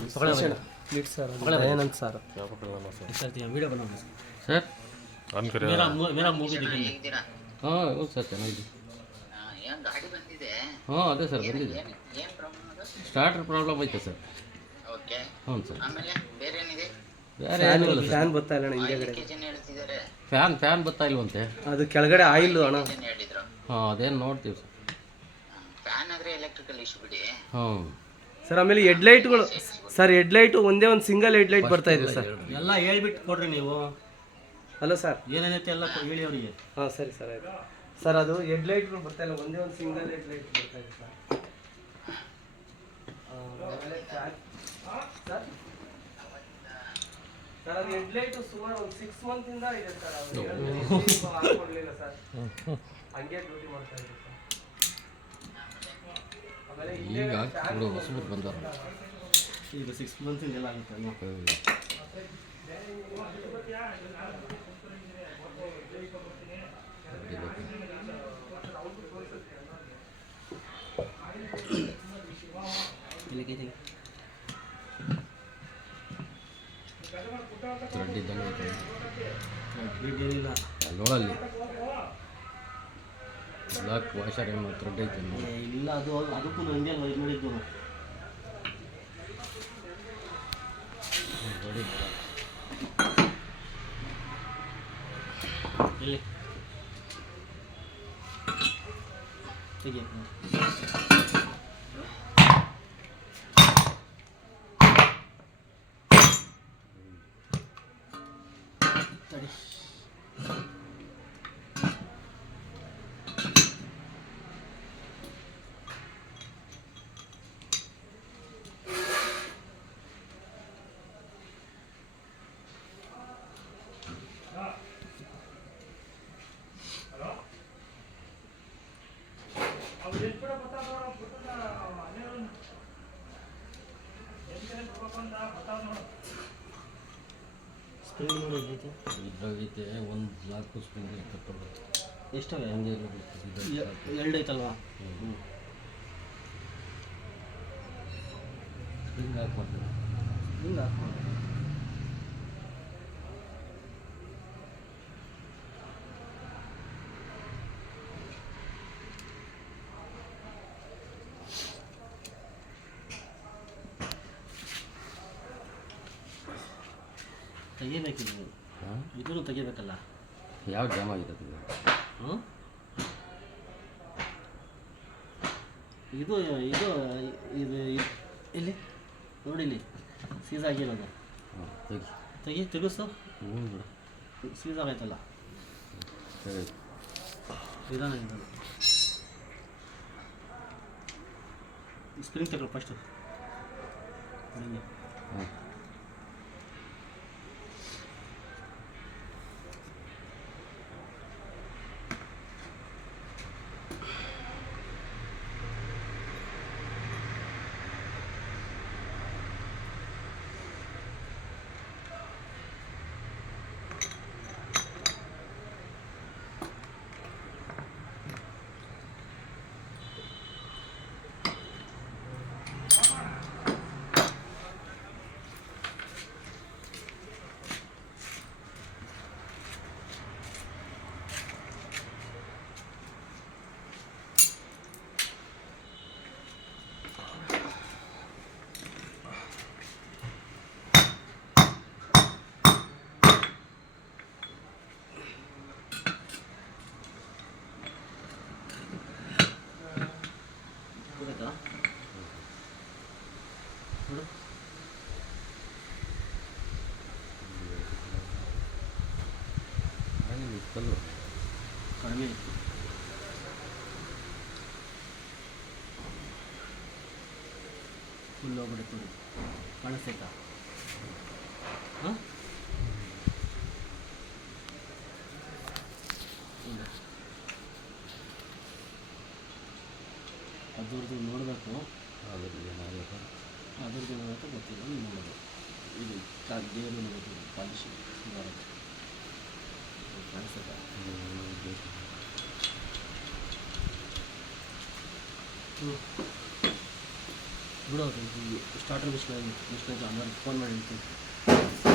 Sir Dayanand sir video ಬರೋಣ sir ಮೇರಾ movie ದಿಖಿಲ್ಲ. ಹಾಂ ಹೌದು ಸರ್ ಚೆನ್ನಾಗಿದೆ. ಏನು ಗಾಡಿ ಬಂದಿದೆ? ಹಾಂ ಅದೇ ಸರ್ ಬಂದಿದೆ. ಏನು ಪ್ರಾಬ್ಲಮ್ ಅದು? ಸ್ಟಾರ್ಟರ್ ಪ್ರಾಬ್ಲಮ್ ಐತೆ ಸರ್. ಓಕೆ. ಹ್ಞೂ ಸರ್. ಆಮೇಲೆ ಬೇರೆ ಏನಿದೆ? ಬೇರೆ ಏನಿಲ್ಲ ಸರ್. ಫ್ಯಾನ್ ಬರ್ತಾ ಇಲ್ಲ ಅಣ್ಣ ಹಿಂದೆಗಡೆ. ಲೀಕೇಜ್ ಹೇಳ್ತಿದ್ದಾರೆ. ಫ್ಯಾನ್ ಬರ್ತಾ ಇಲ್ವಂತೆ. ಅದು ಕೆಳಗಡೆ ಆಯಿಲ್ ಅಣ್ಣ. ಏನು ಹೇಳಿದ್ರು? ಹಾಂ ಅದೇನು ನೋಡ್ತೀವಿ ಸರ್. ಫ್ಯಾನ್ ಆದರೆ ಎಲೆಕ್ಟ್ರಿಕಲ್ ಇಶ್ಯೂ ಬಿಡಿ. ಹಾಂ ಸರ್ ಆಮೇಲೆ ಹೆಡ್ಲೈಟ್ಗಳು ಸರ್ ಹೆಡ್ಲೈಟು ಒಂದೇ ಒಂದು ಸಿಂಗಲ್ ಹೆಡ್ಲೈಟ್ ಬರ್ತಾ ಇದೆ ಸರ್. ಎಲ್ಲ ಹೇಳ್ಬಿಟ್ಟು ಕೊಡ್ರಿ ನೀವು. ಅಲ್ಲ ಸರ್ ಏನೇನೈತೆ ಎಲ್ಲ ಹೇಳಿ ಅವರಿಗೆ. ಹಾಂ ಸರಿ ಸರ್ ಆಯ್ತು ಸರ್. ಅದು ಹೆಡ್ಲೈಟ್ಗಳು ಬರ್ತಾ ಇಲ್ಲ, ಒಂದೇ ಒಂದು ಸಿಂಗಲ್ ಹೆಡ್ಲೈಟ್ ಬರ್ತಾ ಇದೆ ಸರ್. ಸರ್ ಸರ್ ಅದು ಹೆಡ್ಲೈಟು ಸುಮಾರು ಒಂದು 6 ಮಂತಿಂದ ಇದೆ ಸರ್. ಅದು ಹಾಕೊಡ್ಲಿಲ್ಲ ಸರ್, ಹಂಗೆ ಡ್ಯೂಟಿ ಮಾಡ್ತಾ ಇದೆ ಸರ್. ಆಮೇಲೆ ಈಗ ಇವರು ಹೊಸಬಿಟ್ಟು ಬಂದವರು. ಈಗ 6 ಮಂತಿಂದ ಎಲ್ಲ ಆಗುತ್ತೆ ಅಲ್ವಾ? ಥ್ರೆಡ್ ಇದ್ದಂಗೆ ಐತೆ. ಏನಿಲ್ಲ ನೋಡಲ್ಲಿ ಬ್ಲಾಕ್ ವಾಷರ್ ಏನೋ ಥ್ರೆಡ್ ಐತೆ ನೋಡಿ. ಇಲ್ಲ, ಅದು ಅದಕ್ಕೂ ಹಂಗೆ ಇದು ಮಾಡಿದ್ದು ನೋಡಿ. ಇಲ್ಲಿ ತೆಗಿ. ತಡಿ. ಸ್ಪ್ರಿಂಗ್ ನೋಡಿ ಐತೆ. ಇದ್ರಾಗೈತೆ ಒಂದು ಬ್ಲಾಕ್ ಸ್ಪ್ರಿಂಗ್ ಕಟ್ಕೊಳ್ಬೇಕು. ಎಷ್ಟವೆ? ಹಂಗೆ ಎರಡು ಐತಲ್ವಾ? ಸ್ಪ್ರಿಂಗ್ ಹಾಕ್ಬಾರ್ದು. ಹಿಂಗೆ ತೆಗಿಬೇಕಿಲ್ಲ, ಇದನ್ನು ತೆಗಿಬೇಕಲ್ಲ. ಯಾವ ಜಾಮ್ ಆಗಿದೆ ಅದು? ಹ್ಞೂ ಇದು ಇದು ಇದು ಇಲ್ಲಿ ನೋಡಿಲಿ ಸೀಸ್ ಆಗಿರೋದು. ಹಾಂ ತೆಗಿಸು. ಹ್ಞೂ ಬಿಡು. ಸೀಸ್ ಆಗೈತಲ್ಲ, ಸರಿ. ನಿಧಾನ ನಿಧಾನ. ಸ್ಪ್ರಿಂಗ್ ತಗೊಳ್ಳಿ ಫಸ್ಟು. ಹಾಂ ನೋಡು. ಇತ್ತಲ್ವ ಕಡಿಮೆ ಇತ್ತು. ಫುಲ್ ಹೋಗ್ಬಿಡುತ್ತೆ ನೋಡಿ, ಕಾಣಿಸ್ತೈತಾ? ಹಾಂ ಅದ್ರದ್ದು ನೋಡಬೇಕು. ಅದ್ರಲ್ಲಿ ಏನಾಗುತ್ತೆ ಅದ್ರದ್ದು ಏನಾಗುತ್ತೆ ಗೊತ್ತಿಲ್ಲ, ನೋಡೋದು. ಇದು ಗೇರು ನೋಡೋದು, ಪಾಲಿಶ್ ಬರುತ್ತೆ. ಕಾಣಿಸ್ತೈತಾ? ಬಿಡೋ ಸ್ಟಾರ್ಟರ್ ಮಿಷನ್ ಆಮೇಲೆ ಫೋನ್ ಮಾಡಿ ಹೇಳ್ತೀನಿ.